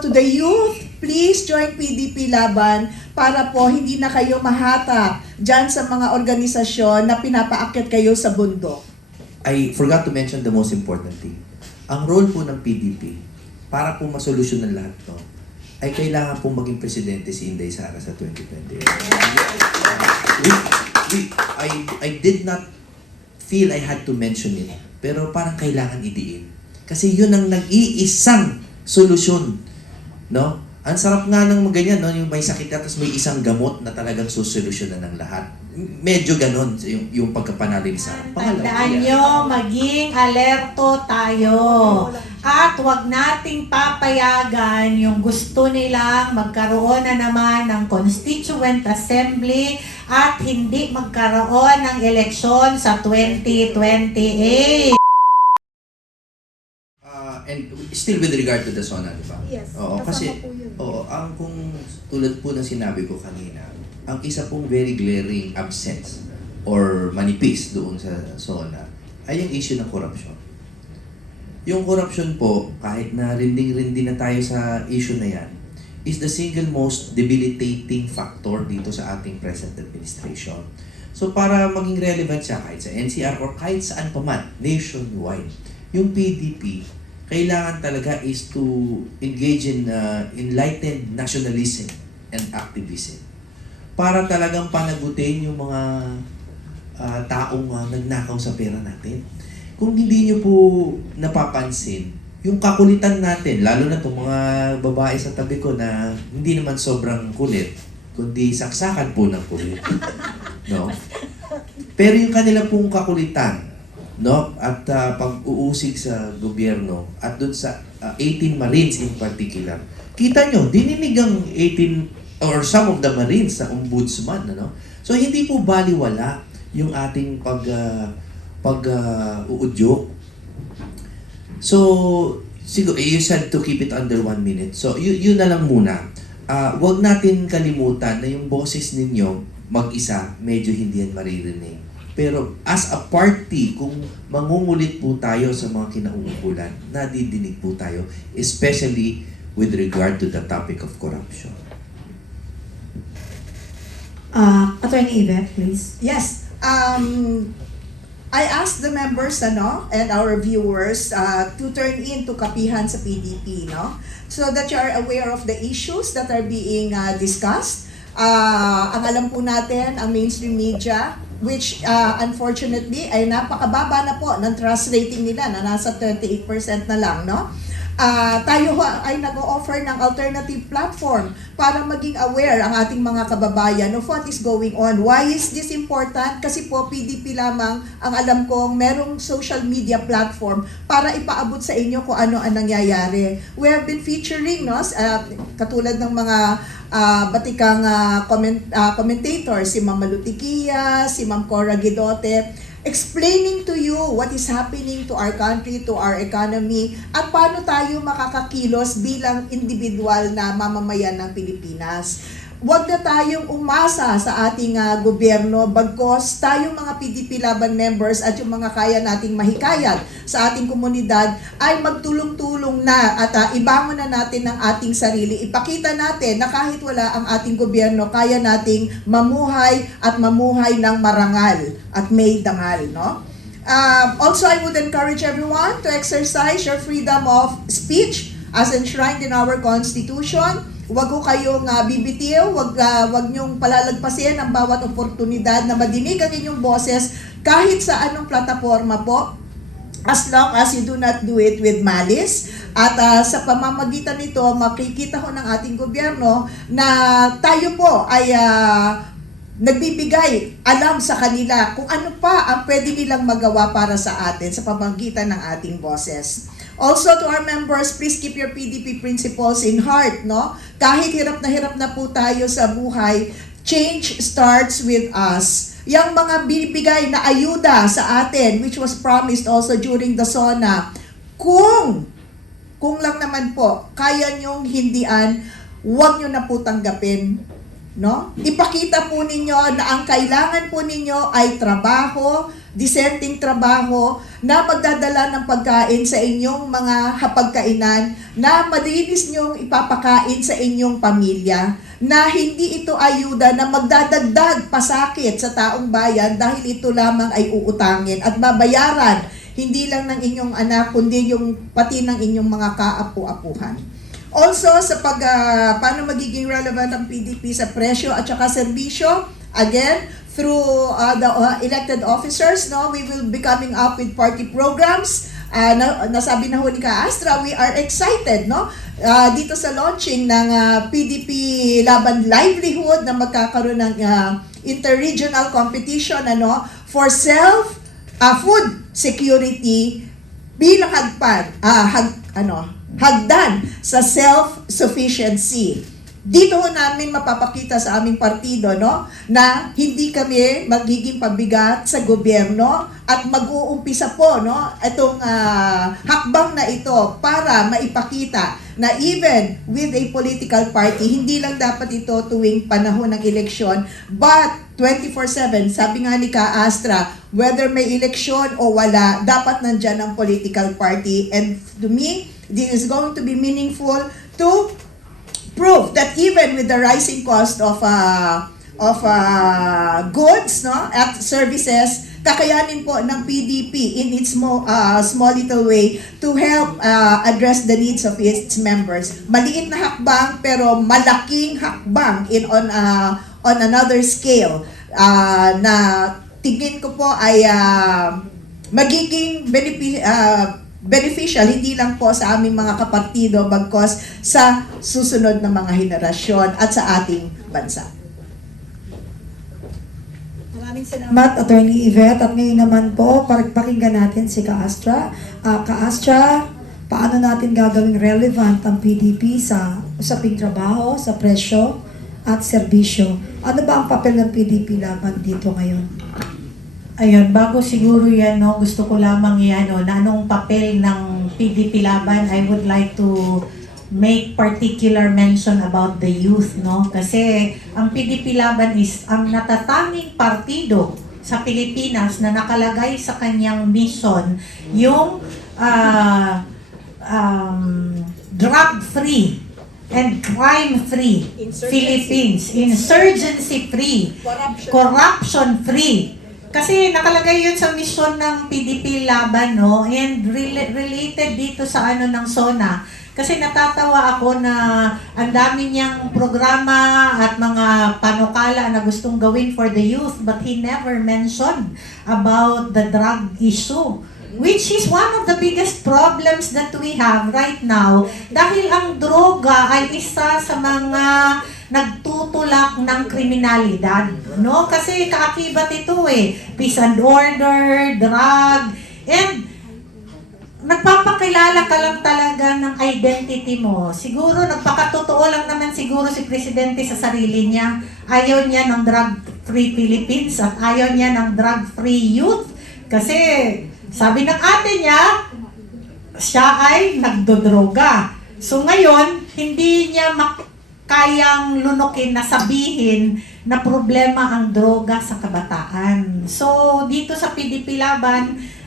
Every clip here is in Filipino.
To the youth, please join PDP Laban para po hindi na kayo mahatak dyan sa mga organisasyon na pinapaakyat kayo sa bundok. I forgot to mention the most important thing. Ang role po ng PDP, para po masolusyon ng lahat to, ay kailangan po maging presidente si Inday Sara sa 2028. I did not feel I had to mention it, pero parang kailangan idiin. Kasi yun ang nag-iisang solusyon. No? Ang sarap nga ng ganyan, no? Yung may sakit at may isang gamot na talagang susolusyonan ng lahat. Medyo ganon yung pagkapanalo ni Sarah. Tandaan nyo, maging alerto tayo. At huwag nating papayagan yung gusto nilang magkaroon na naman ng Constituent Assembly at hindi magkaroon ng eleksyon sa 2028. And still with regard to the SONA, di ba? Yes, Oo, kasama kasi, po yun. ang kung tulad po ng sinabi ko kanina, ang isa pong very glaring absence or manipis doon sa SONA ay yung issue ng corruption. Yung corruption po, kahit na rinding-rindi na tayo sa issue na yan, is the single most debilitating factor dito sa ating present administration. So para maging relevant siya kahit sa NCR or kahit saan pa man, nationwide, yung PDP, kailangan talaga is to engage in enlightened nationalism and activism para talagang panagutin yung mga taong nagnakaw sa pera natin. Kung hindi nyo po napapansin, yung kakulitan natin, lalo na itong mga babae sa tabi ko na hindi naman sobrang kulit, kundi saksakan po ng kulit. No? Pero yung kanila pong kakulitan, no, at pag-uusig sa gobyerno at doon sa 18 Marines in particular. Kita nyo, dininig ang 18 or some of the Marines sa ombudsman, ano? So hindi po baliwala yung ating pag-uudyok. So siguro you said to keep it under 1 minute. So yun na lang muna. Wag natin kalimutan na yung boses ninyo mag-isa medyo hindi yan maririnig. Pero as a party, kung mangungulit po tayo sa mga kinauukulan, nadidinig po tayo, especially with regard to the topic of corruption. Attorney Yvette, please. Yes, I asked the members and our viewers to turn in to Kapihan sa PDP, so that you are aware of the issues that are being discussed. Ang alam po natin, ang mainstream media, which unfortunately ay napakababa na po ng trust rating nila na nasa 38% na lang, tayo ay nag-o-offer ng alternative platform para maging aware ang ating mga kababayan of what is going on. Why is this important? Kasi po PDP lamang ang alam kong merong social media platform para ipaabot sa inyo kung ano ang nangyayari. We have been featuring, katulad ng mga batikang commentators, si Ma'am Malutikia, si Ma'am Cora Guidote, explaining to you what is happening to our country, to our economy, at paano tayo makakakilos bilang individual na mamamayan ng Pilipinas. Huwag na tayong umasa sa ating gobyerno, bagkos tayong mga PDP Laban members at yung mga kaya nating mahikayat sa ating komunidad ay magtulong-tulong na at ibangon na natin ang ating sarili. Ipakita natin na kahit wala ang ating gobyerno, kaya nating mamuhay at mamuhay ng marangal at may dangal, Also, I would encourage everyone to exercise your freedom of speech as enshrined in our Constitution. Huwag ko kayong bibitiw, huwag niyong palalagpasin ang bawat oportunidad na madinig ang inyong boses kahit sa anong plataforma po, as long as you do not do it with malice. At sa pamamagitan nito, makikita ho ng ating gobyerno na tayo po ay nagbibigay alam sa kanila kung ano pa ang pwede nilang magawa para sa atin sa pamamagitan ng ating boses. Also, to our members, please keep your PDP principles in heart, Kahit hirap na po tayo sa buhay, change starts with us. Yang mga binibigay na ayuda sa atin, which was promised also during the SONA, kung lang naman po, kaya nyong hindian, huwag nyo na po tanggapin, Ipakita po ninyo na ang kailangan po ninyo ay trabaho, dissenting trabaho na magdadala ng pagkain sa inyong mga hapagkainan, na malinis nyong ipapakain sa inyong pamilya, na hindi ito ayuda na magdadagdag pasakit sa taong bayan dahil ito lamang ay uutangin at babayaran hindi lang ng inyong anak kundi yung pati ng inyong mga kaapu-apuhan. Also, sa paano magiging relevant ang PDP sa presyo at saka serbisyo, again, through the elected officers, no, we will be coming up with party programs. Nasabi na ho ni Ka-Astra, we are excited, no, dito sa launching ng PDP Laban Livelihood na magkakaroon ng interregional competition, ano, for food security bilang hagdan sa self-sufficiency. Dito ho namin mapapakita sa aming partido, no, na hindi kami magiging pabigat sa gobyerno at mag-uumpisa po, no, itong hakbang na ito para maipakita na even with a political party, hindi lang dapat ito tuwing panahon ng eleksyon, but 24/7, sabi nga ni Ka-Astra, whether may eleksyon o wala, dapat nandyan ang political party. And to me, this is going to be meaningful to prove that even with the rising cost of goods, no, at services, kakayanin po ng PDP in its small little way to help address the needs of its members. Maliit na hakbang pero malaking hakbang on another scale na tingin ko po ay magiging beneficial hindi lang po sa aming mga kapartido bagkos sa susunod na mga henerasyon at sa ating bansa. Maraming salamat, Attorney Yvette. At ngayon naman po, pakinggan natin si Ka-Astra. Ka-Astra, paano natin gagawing relevant ang PDP sa usaping trabaho, sa presyo at serbisyo? Ano ba ang papel ng PDP laban dito ngayon? Ayun, bago siguro yan, no, gusto ko lamang yan, no, na anong papel ng PDP Laban, I would like to make particular mention about the youth, no? Kasi ang PDP Laban is ang natatanging partido sa Pilipinas na nakalagay sa kanyang mission yung drug-free and crime-free Philippines, insurgency-free, corruption-free. Kasi nakalagay yun sa mission ng PDP Laban, no? And related dito sa ng SONA. Kasi natatawa ako na ang dami niyang programa at mga panukala na gustong gawin for the youth, but he never mentioned about the drug issue, which is one of the biggest problems that we have right now. Dahil ang droga ay isa sa mga nagtutulak ng kriminalidad, no? Kasi kaakibat ito peace and order, drug, and nagpapakilala ka lang talaga ng identity mo. Siguro, nagpakatotoo lang naman siguro si Presidente sa sarili niya. Ayaw niya ng drug-free Philippines at ayaw niya ng drug-free youth. Kasi, sabi ng ate niya, siya ay nagdodroga. So ngayon, hindi niya kayang lunukin na sabihin na problema ang droga sa kabataan. So, dito sa PDP Laban,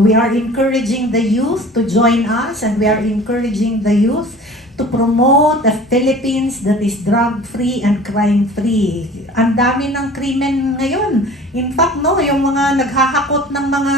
we are encouraging the youth to join us, and we are encouraging the youth to promote a Philippines that is drug-free and crime-free. Ang dami ng krimen ngayon. In fact, no, yung mga naghahakot ng mga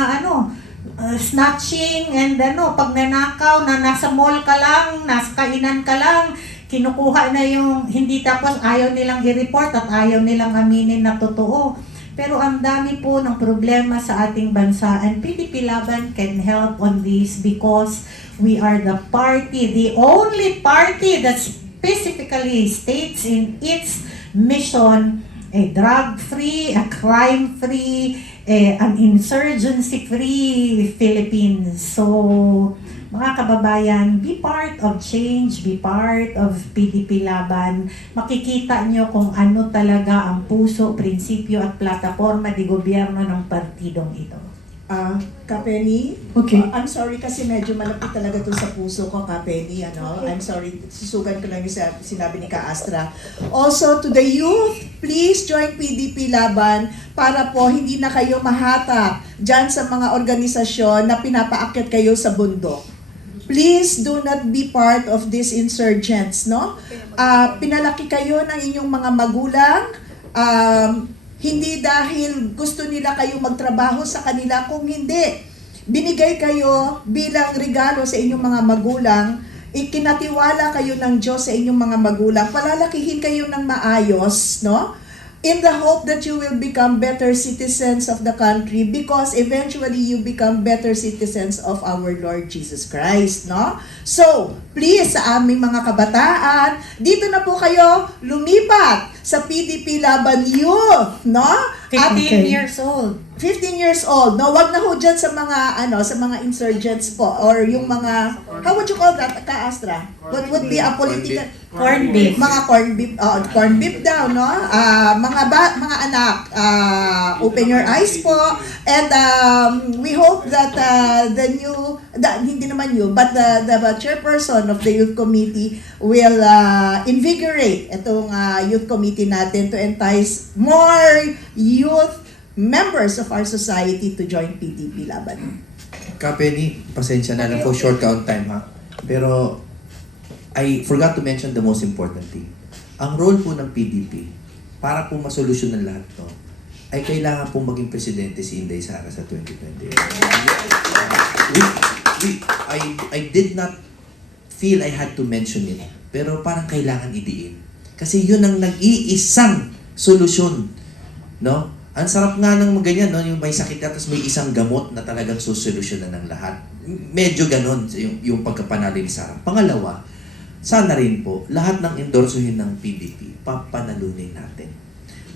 snatching and pagnanakaw na nasa mall ka lang, nasa kainan ka lang, kinukuha na yung hindi, tapos ayaw nilang i-report at ayaw nilang aminin na totoo. Pero ang dami po ng problema sa ating bansa, and PDP Laban can help on this because we are the party, the only party that specifically states in its mission a drug-free, a crime-free, an insurgency-free Philippines. So, mga kababayan, be part of change, be part of PDP Laban. Makikita nyo kung ano talaga ang puso, prinsipyo at plataforma di gobyerno ng partidong ito. Kapeni, Okay. I'm sorry kasi medyo malapit talaga to sa puso ko, Kapeni, ano. I'm sorry, susugan ko lang yung sinabi ni Ka Astra. Also, to the youth, please join PDP Laban para po hindi na kayo mahatak dyan sa mga organisasyon na pinapaakyat kayo sa bundok. Please do not be part of these insurgents, no? Pinalaki kayo ng inyong mga magulang, hindi dahil gusto nila kayo magtrabaho sa kanila, kung hindi, binigay kayo bilang regalo sa inyong mga magulang, ikinatiwala kayo ng Diyos sa inyong mga magulang, palalakihin kayo ng maayos, no? In the hope that you will become better citizens of the country because eventually you become better citizens of our Lord Jesus Christ, no? So, please, sa aming mga kabataan, dito na po kayo lumipat sa PDP Laban Youth, no? 15 years old. 15 years old, no? Wag na ho dyan sa mga, sa mga insurgents po, or yung mga, how would you call that, Ka Astra? What would be a political, Corn beef. mga corn beef daw, no? Mga anak, open your eyes po, and we hope that hindi naman you, but the chairperson of the youth committee will invigorate itong youth committee natin to entice more youth members of our society to join PDP Laban. Kapeni, pasensya na lang po, short count time ha. Pero, I forgot to mention the most important thing. Ang role po ng PDP, para po masolusyon ng lahat to, ay kailangan po maging presidente si Inday Sara sa 2028. I did not feel I had to mention it, pero parang kailangan idiin. Kasi yun ang nag-iisang solusyon, no? Ang sarap nga ng ganyan, no? Yung may sakit ka, tapos may isang gamot na talagang susolusyonan ng lahat. Medyo ganon yung pagkapanalo ni Sara. Pangalawa, sana rin po, lahat ng endorsohin ng PDP, papanalunin natin.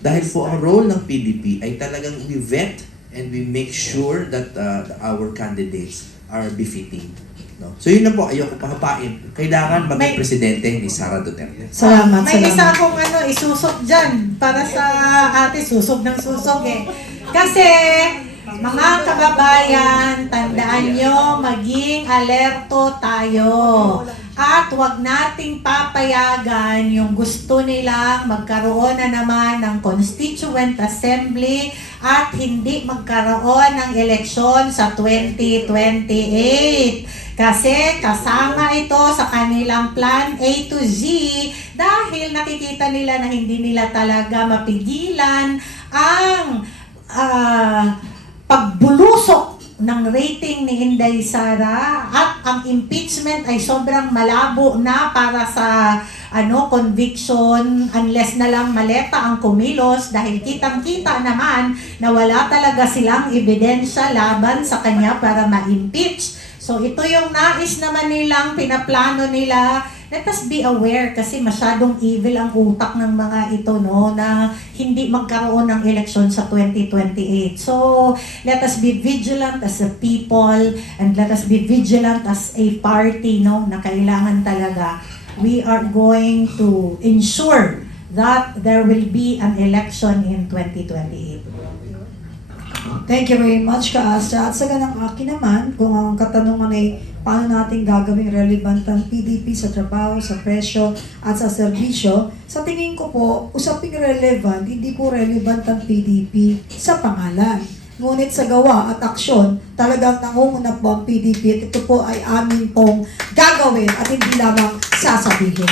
Dahil po ang role ng PDP ay talagang we vet and we make sure that our candidates are befitting. No? So yun na po, ayoko pahapain. Kailangan maging presidente ni Sara Duterte. Salamat, May isa salamat. akong isusok dyan para sa ate, susog ng susog eh. Kasi, mga kababayan, tandaan nyo, maging alerto tayo. At huwag nating papayagan yung gusto nilang magkaroon na naman ng Constituent Assembly at hindi magkaroon ng eleksyon sa 2028. Kasi kasama ito sa kanilang plan A to Z dahil nakikita nila na hindi nila talaga mapigilan ang pagbulusok ng rating ni Inday Sara at ang impeachment ay sobrang malabo na para sa conviction unless na lang maleta ang kumilos dahil kitang-kita naman na wala talaga silang ebidensya laban sa kanya para ma-impeach. So ito yung nais naman nilang pinaplano nila. Let us be aware kasi masyadong evil ang utak ng mga ito, no, na hindi magkaroon ng eleksyon sa 2028. So let us be vigilant as a people and let us be vigilant as a party, no, na kailangan talaga we are going to ensure that there will be an election in 2028. Thank you very much, Ka Astra. At sa ganang akin naman, kung ang katanungan ay paano natin gagawing relevant ang PDP sa trabaho, sa presyo, at sa serbisyo, sa tingin ko po, usaping relevant, hindi po relevant ang PDP sa pangalan. Ngunit sa gawa at aksyon, talagang nangunguna po ang PDP at ito po ay amin pong gagawin at hindi lamang sasabihin.